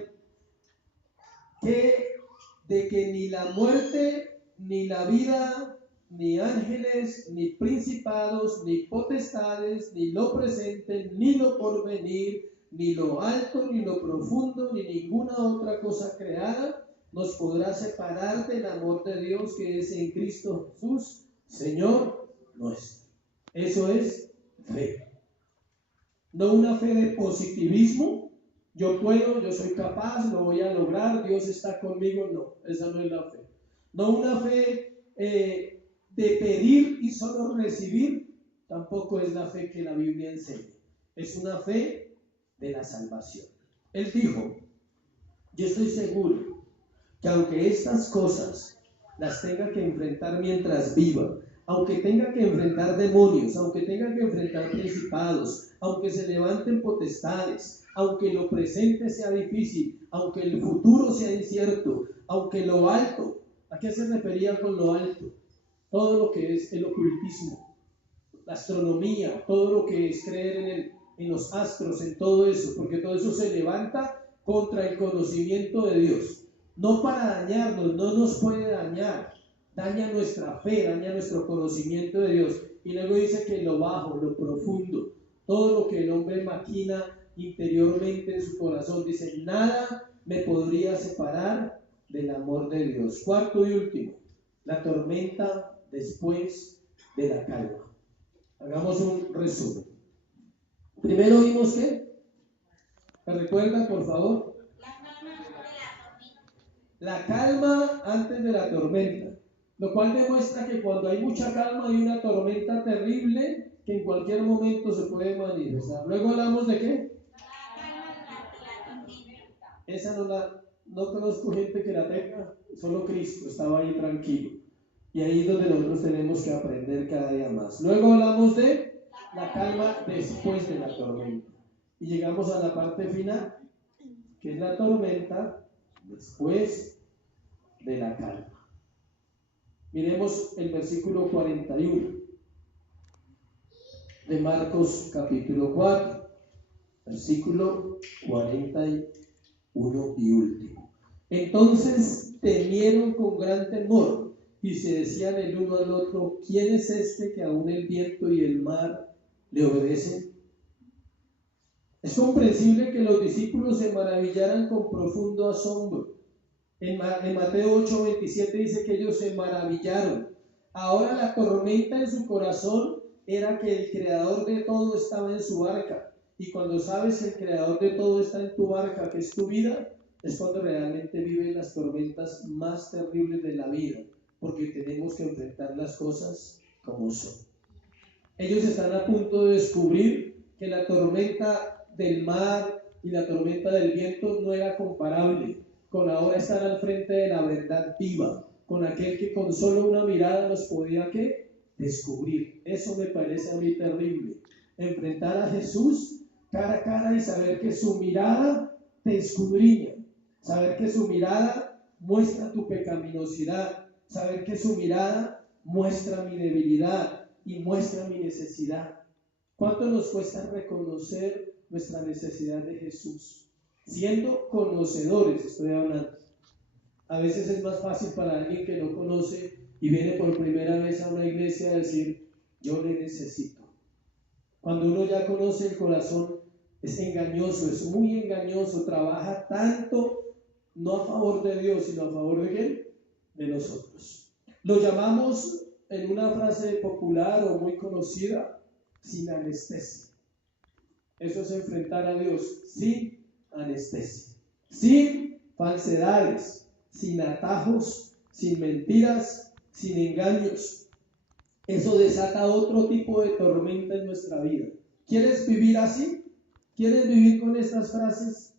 De que ni la muerte, ni la vida, ni ángeles, ni principados, ni potestades, ni lo presente, ni lo porvenir, ni lo alto, ni lo profundo, ni ninguna otra cosa creada nos podrá separar del amor de Dios que es en Cristo Jesús, Señor nuestro. Eso es fe. No una fe de positivismo, yo puedo, yo soy capaz, lo voy a lograr, Dios está conmigo. No, esa no es la fe. No una fe de pedir y solo recibir, tampoco es la fe que la Biblia enseña. Es una fe de la salvación. Él dijo, yo estoy seguro que aunque estas cosas las tenga que enfrentar mientras viva, aunque tenga que enfrentar demonios, aunque tenga que enfrentar principados, aunque se levanten potestades, aunque lo presente sea difícil, aunque el futuro sea incierto, aunque lo alto, ¿a qué se refería con lo alto? Todo lo que es el ocultismo, la astronomía, todo lo que es creer en los astros, en todo eso, porque todo eso se levanta contra el conocimiento de Dios. No para dañarnos, no nos puede dañar, daña nuestra fe, daña nuestro conocimiento de Dios. Y luego dice que lo bajo, lo profundo, todo lo que el hombre maquina interiormente en su corazón, dice, nada me podría separar del amor de Dios. Cuarto y último, la tormenta después de la calma. Hagamos un resumen. Primero vimos que, ¿me recuerda por favor? La calma antes de la tormenta, lo cual demuestra que cuando hay mucha calma hay una tormenta terrible que en cualquier momento se puede manifestar. Luego hablamos de ¿qué? Esa no conozco gente que la tenga, solo Cristo estaba ahí tranquilo. Y ahí es donde nosotros tenemos que aprender cada día más. Luego hablamos de la calma después de la tormenta. Y llegamos a la parte final, que es la tormenta después de la calma. Miremos el versículo 41 de Marcos capítulo 4, versículo 41 y último. Entonces temieron con gran temor y se decían el uno al otro, ¿quién es este que aún el viento y el mar le obedecen? Es comprensible que los discípulos se maravillaran con profundo asombro. En Mateo 8:27 dice que ellos se maravillaron. Ahora la tormenta en su corazón era que el creador de todo estaba en su barca. Y cuando sabes que el creador de todo está en tu barca, que es tu vida, es cuando realmente viven las tormentas más terribles de la vida, porque tenemos que enfrentar las cosas como son. Ellos están a punto de descubrir que la tormenta del mar y la tormenta del viento no era comparable con ahora estar al frente de la verdad viva, con aquel que con solo una mirada nos podía ¿qué? Descubrir. Eso me parece a mí terrible. Enfrentar a Jesús cara a cara y saber que su mirada te escudriña, saber que su mirada muestra tu pecaminosidad, saber que su mirada muestra mi debilidad y muestra mi necesidad. ¿Cuánto nos cuesta reconocer nuestra necesidad de Jesús? Siendo conocedores, estoy hablando. A veces es más fácil para alguien que no conoce y viene por primera vez a una iglesia a decir, yo le necesito. Cuando uno ya conoce el corazón, es engañoso, es muy engañoso, trabaja tanto, no a favor de Dios, sino a favor de ¿quién? De nosotros. Lo llamamos en una frase popular o muy conocida, sin anestesia. Eso es enfrentar a Dios sin anestesia, sin falsedades, sin atajos, sin mentiras, sin engaños. Eso desata otro tipo de tormenta en nuestra vida. ¿Quieres vivir así? ¿Quieres vivir con estas frases?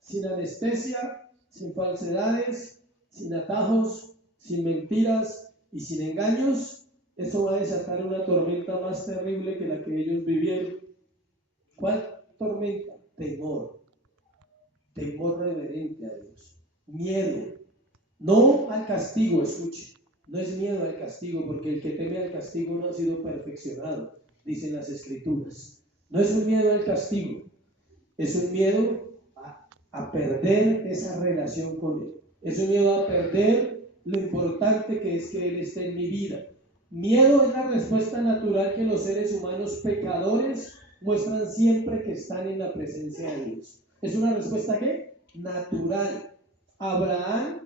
Sin anestesia, sin falsedades, sin atajos, sin mentiras y sin engaños. Eso va a desatar una tormenta más terrible que la que ellos vivieron. ¿Cuál tormenta? Temor. Temor reverente a Dios. Miedo. No al castigo, escuche. No es miedo al castigo, porque el que teme al castigo no ha sido perfeccionado, dicen las Escrituras. No es un miedo al castigo, es un miedo a perder esa relación con Él. Es un miedo a perder lo importante que es que Él esté en mi vida. Miedo es la respuesta natural que los seres humanos pecadores muestran siempre que están en la presencia de Dios. Es una respuesta ¿qué? Natural. Abraham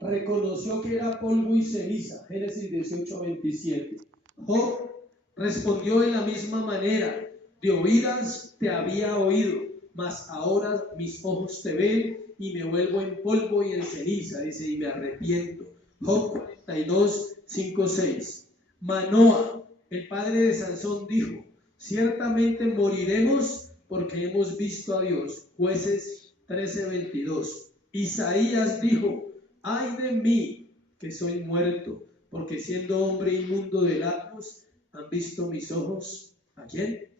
reconoció que era polvo y ceniza, Génesis 18:27. Job respondió de la misma manera: de oídas te había oído, mas ahora mis ojos te ven y me vuelvo en polvo y en ceniza, dice, y me arrepiento. Job 42:5-6. Manoah, el padre de Sansón, dijo: ciertamente moriremos porque hemos visto a Dios. Jueces 13:22. Isaías dijo: ay de mí, que soy muerto, porque siendo hombre inmundo de labios, han visto mis ojos, ¿a quién?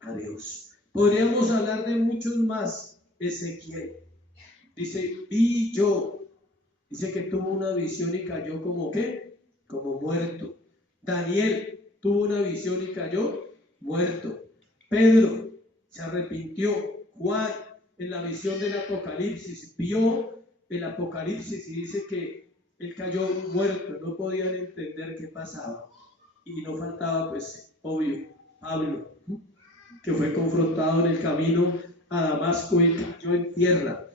A Dios. Podríamos hablar de muchos más. Ezequiel dice: vi yo, dice que tuvo una visión y cayó como ¿qué? Como muerto. Daniel tuvo una visión y cayó muerto. Pedro se arrepintió. Juan, en la visión del Apocalipsis, vio el Apocalipsis y dice que él cayó muerto, no podían entender qué pasaba. Y no faltaba, pues, obvio, Pablo, que fue confrontado en el camino a Damasco y cayó en tierra.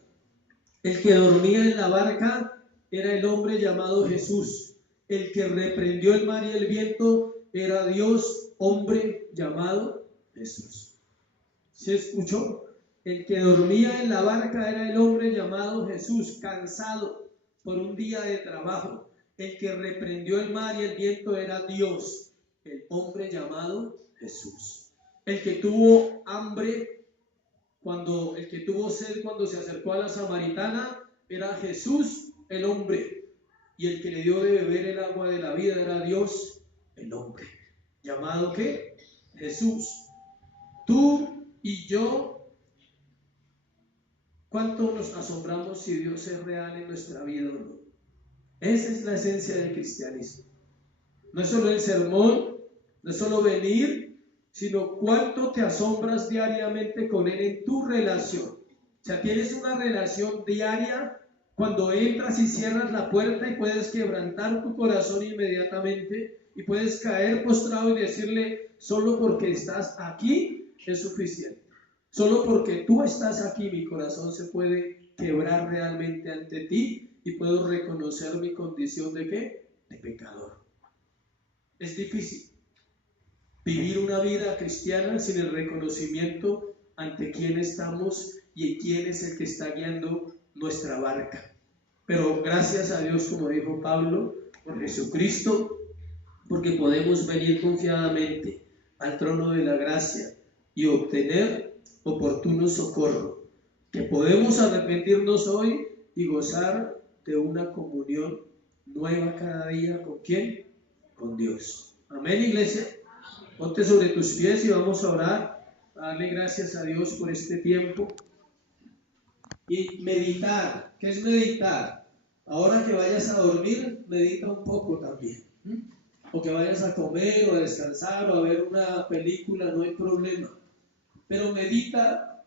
El que dormía en la barca era el hombre llamado Jesús. El que reprendió el mar y el viento era Dios, hombre llamado Jesús. ¿Se escuchó? El que dormía en la barca era el hombre llamado Jesús, cansado por un día de trabajo. El que reprendió el mar y el viento era Dios, el hombre llamado Jesús. El que tuvo hambre, el que tuvo sed cuando se acercó a la samaritana, era Jesús, el hombre. Y el que le dio de beber el agua de la vida era Dios, el hombre. ¿Llamado qué? Jesús. Tú y yo, ¿cuánto nos asombramos si Dios es real en nuestra vida o no? Esa es la esencia del cristianismo. No es solo el sermón, no es solo venir, sino cuánto te asombras diariamente con Él en tu relación. O sea, tienes una relación diaria cuando entras y cierras la puerta y puedes quebrantar tu corazón inmediatamente y puedes caer postrado y decirle: solo porque estás aquí es suficiente. Solo porque tú estás aquí mi corazón se puede quebrar realmente ante ti y puedo reconocer mi condición de ¿qué? De pecador. Es difícil vivir una vida cristiana sin el reconocimiento ante quién estamos y en quién es el que está guiando nuestra barca. Pero gracias a Dios, como dijo Pablo, por Jesucristo, porque podemos venir confiadamente al trono de la gracia y obtener oportuno socorro, que podemos arrepentirnos hoy y gozar de una comunión nueva cada día. ¿Con quién? Con Dios. Amén, iglesia. Ponte sobre tus pies y vamos a orar, a darle gracias a Dios por este tiempo. Y meditar. ¿Qué es meditar? Ahora que vayas a dormir, medita un poco también. O que vayas a comer o a descansar o a ver una película, no hay problema. Pero medita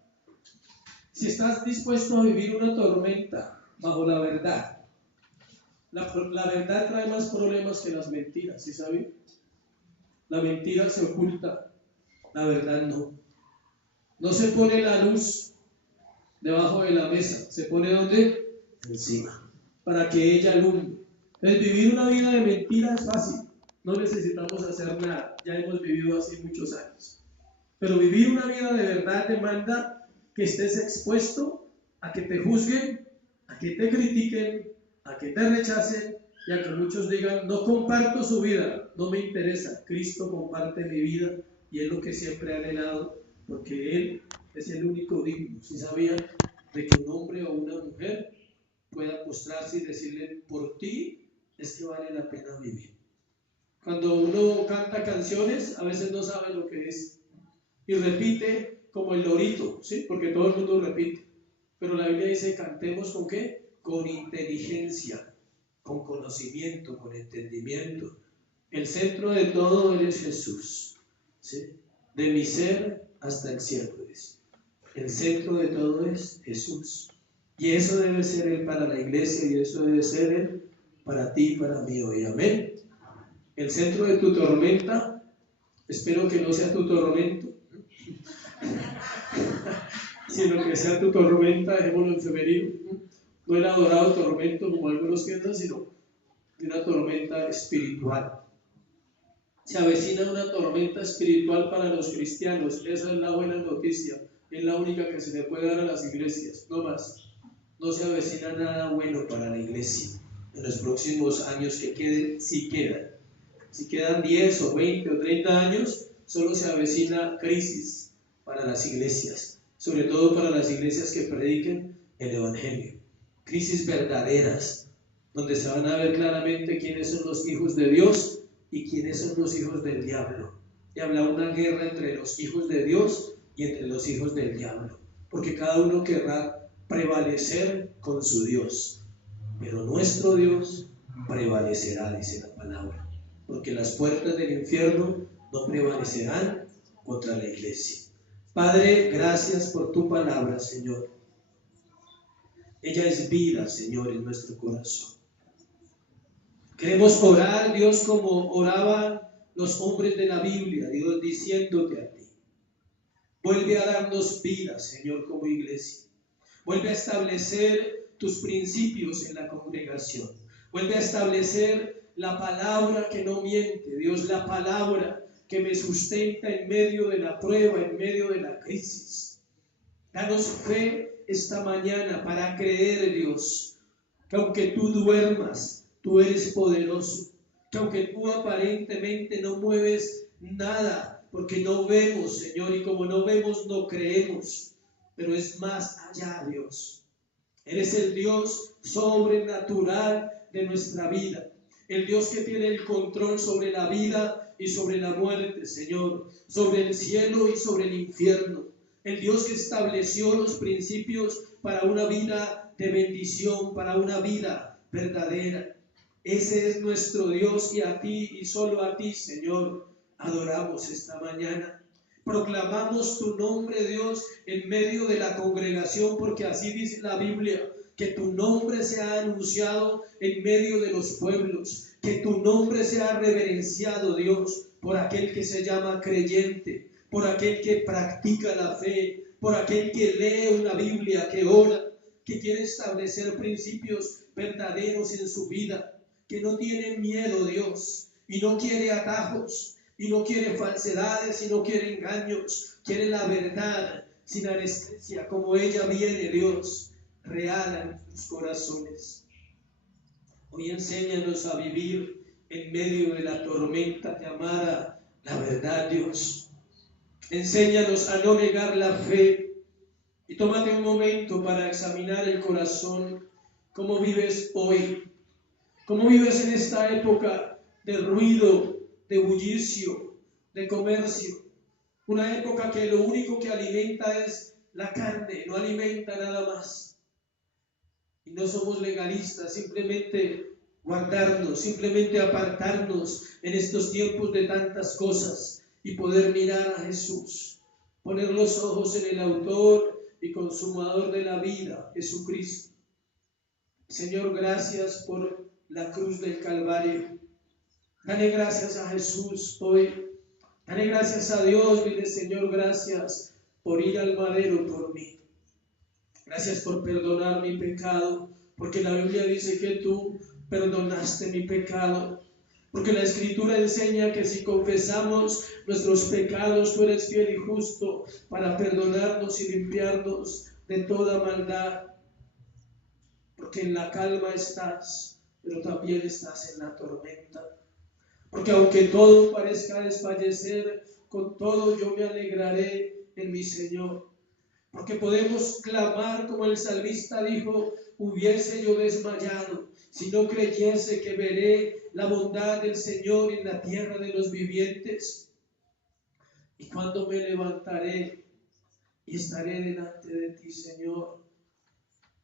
si estás dispuesto a vivir una tormenta bajo la verdad. La verdad trae más problemas que las mentiras, ¿sí saben? La mentira se oculta, la verdad no. No se pone la luz debajo de la mesa, se pone ¿dónde? Encima, para que ella alumbre. Entonces, vivir una vida de mentira es fácil, no necesitamos hacer nada, ya hemos vivido así muchos años. Pero vivir una vida de verdad demanda que estés expuesto a que te juzguen, a que te critiquen, a que te rechacen y a que muchos digan: no comparto su vida, no me interesa. Cristo comparte mi vida y es lo que siempre he anhelado, porque Él es el único digno. ¿Sí sabían de que un hombre o una mujer pueda postrarse y decirle: por ti es que vale la pena vivir? Cuando uno canta canciones, a veces no sabe lo que es y repite como el lorito, ¿sí? Porque todo el mundo repite. Pero la Biblia dice: cantemos ¿con qué? con inteligencia, con conocimiento, con entendimiento. El centro de todo es Jesús, ¿sí? De mi ser hasta el cielo es. El centro de todo es Jesús. Y eso debe ser Él para la iglesia y eso debe ser Él para ti y para mí hoy. Amén. El centro de tu tormenta, espero que no sea tu tormento, sino que sea tu tormenta, dejémoslo en femenino. No el adorado tormento como algunos piensan, sino una tormenta espiritual. Se avecina una tormenta espiritual para los cristianos. Esa es la buena noticia. Es la única que se le puede dar a las iglesias, no más. No se avecina nada bueno para la iglesia en los próximos años que queden, si quedan. Si quedan 10 o 20 o 30 años, solo se avecina crisis para las iglesias, sobre todo para las iglesias que prediquen el Evangelio. Crisis verdaderas, donde se van a ver claramente quiénes son los hijos de Dios y quiénes son los hijos del diablo. Y habrá una guerra entre los hijos de Dios y entre los hijos del diablo, porque cada uno querrá prevalecer con su Dios, pero nuestro Dios prevalecerá, dice la palabra, porque las puertas del infierno no prevalecerán contra la iglesia. Padre, gracias por tu palabra, Señor. Ella es vida, Señor, en nuestro corazón. Queremos orar, Dios, como oraban los hombres de la Biblia, Dios, diciéndote a ti. Vuelve a darnos vida, Señor, como iglesia. Vuelve a establecer tus principios en la congregación. Vuelve a establecer la palabra que no miente, Dios, la palabra que me sustenta en medio de la prueba, en medio de la crisis. Danos fe esta mañana para creer, Dios, que aunque tú duermas, tú eres poderoso, que aunque tú aparentemente no mueves nada, porque no vemos, Señor, y como no vemos, no creemos, pero es más allá, Dios. Eres el Dios sobrenatural de nuestra vida, el Dios que tiene el control sobre la vida y sobre la muerte, Señor, sobre el cielo y sobre el infierno, el Dios que estableció los principios para una vida de bendición, para una vida verdadera. Ese es nuestro Dios y a ti y solo a ti, Señor, adoramos esta mañana. Proclamamos tu nombre, Dios, en medio de la congregación, porque así dice la Biblia, que tu nombre sea anunciado en medio de los pueblos, que tu nombre sea reverenciado, Dios, por aquel que se llama creyente, por aquel que practica la fe, por aquel que lee una Biblia, que ora, que quiere establecer principios verdaderos en su vida, que no tiene miedo, Dios, y no quiere atajos, y no quiere falsedades, y no quiere engaños, quiere la verdad sin anestesia, como ella viene, Dios, real a nuestros corazones. Hoy enséñanos a vivir en medio de la tormenta llamada la verdad, Dios. Enséñanos a no negar la fe, y tómate un momento para examinar el corazón. ¿Cómo vives hoy? ¿Cómo vives en esta época de ruido, de bullicio, de comercio? Una época que lo único que alimenta es la carne, no alimenta nada más. Y no somos legalistas, simplemente guardarnos, simplemente apartarnos en estos tiempos de tantas cosas y poder mirar a Jesús, poner los ojos en el autor y consumador de la vida, Jesucristo. Señor, gracias por la cruz del Calvario. Dale gracias a Jesús hoy. Dale gracias a Dios. Dile, Señor, gracias por ir al madero por mí. Gracias por perdonar mi pecado, porque la Biblia dice que tú perdonaste mi pecado. Porque la Escritura enseña que si confesamos nuestros pecados, tú eres fiel y justo para perdonarnos y limpiarnos de toda maldad. Porque en la calma estás, pero también estás en la tormenta. Porque aunque todo parezca desfallecer, con todo yo me alegraré en mi Señor. Porque podemos clamar como el salmista dijo, hubiese yo desmayado, si no creyese que veré la bondad del Señor en la tierra de los vivientes. Y cuando me levantaré y estaré delante de ti, Señor,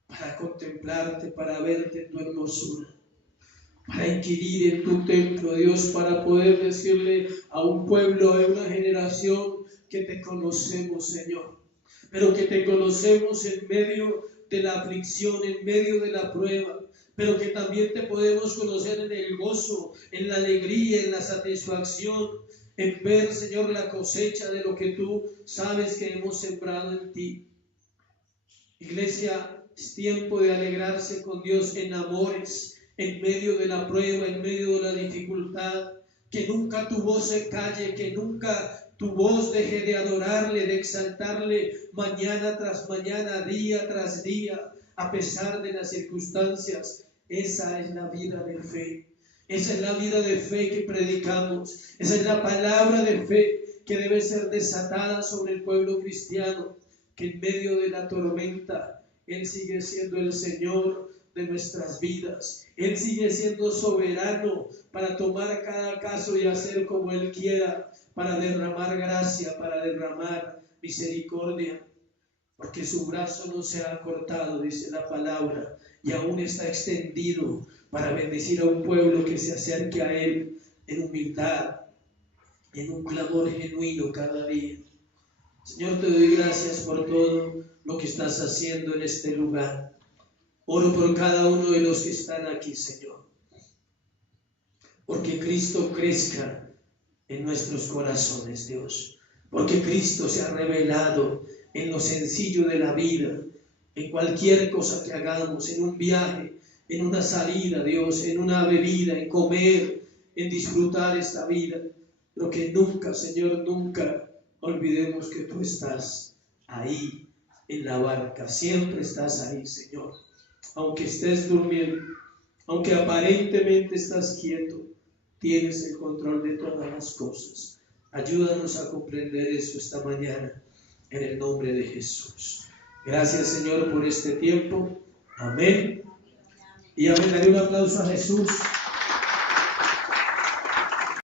para contemplarte, para verte en tu hermosura, para inquirir en tu templo, Dios, para poder decirle a un pueblo, a una generación que te conocemos, Señor, pero que te conocemos en medio de la aflicción, en medio de la prueba, pero que también te podemos conocer en el gozo, en la alegría, en la satisfacción, en ver, Señor, la cosecha de lo que tú sabes que hemos sembrado en ti. Iglesia, es tiempo de alegrarse con Dios en amores, en medio de la prueba, en medio de la dificultad. Que nunca tu voz se calle, que nunca tu voz deje de adorarle, de exaltarle mañana tras mañana, día tras día, a pesar de las circunstancias. Esa es la vida de fe. Esa es la vida de fe que predicamos. Esa es la palabra de fe que debe ser desatada sobre el pueblo cristiano. Que en medio de la tormenta Él sigue siendo el Señor de nuestras vidas. Él sigue siendo soberano para tomar cada caso y hacer como Él quiera, para derramar gracia, para derramar misericordia, porque su brazo no se ha cortado, dice la palabra, y aún está extendido para bendecir a un pueblo que se acerque a Él en humildad, en un clamor genuino cada día. Señor, te doy gracias por todo lo que estás haciendo en este lugar. Oro por cada uno de los que están aquí, Señor, porque Cristo crezca en nuestros corazones, Dios, porque Cristo se ha revelado en lo sencillo de la vida, en cualquier cosa que hagamos, en un viaje, en una salida, Dios, en una bebida, en comer, en disfrutar esta vida, pero que nunca, Señor, nunca olvidemos que tú estás ahí en la barca, siempre estás ahí, Señor. Aunque estés durmiendo, aunque aparentemente estás quieto, tienes el control de todas las cosas. Ayúdanos a comprender eso esta mañana, en el nombre de Jesús. Gracias, Señor, por este tiempo. Amén. Y amén. Daré un aplauso a Jesús.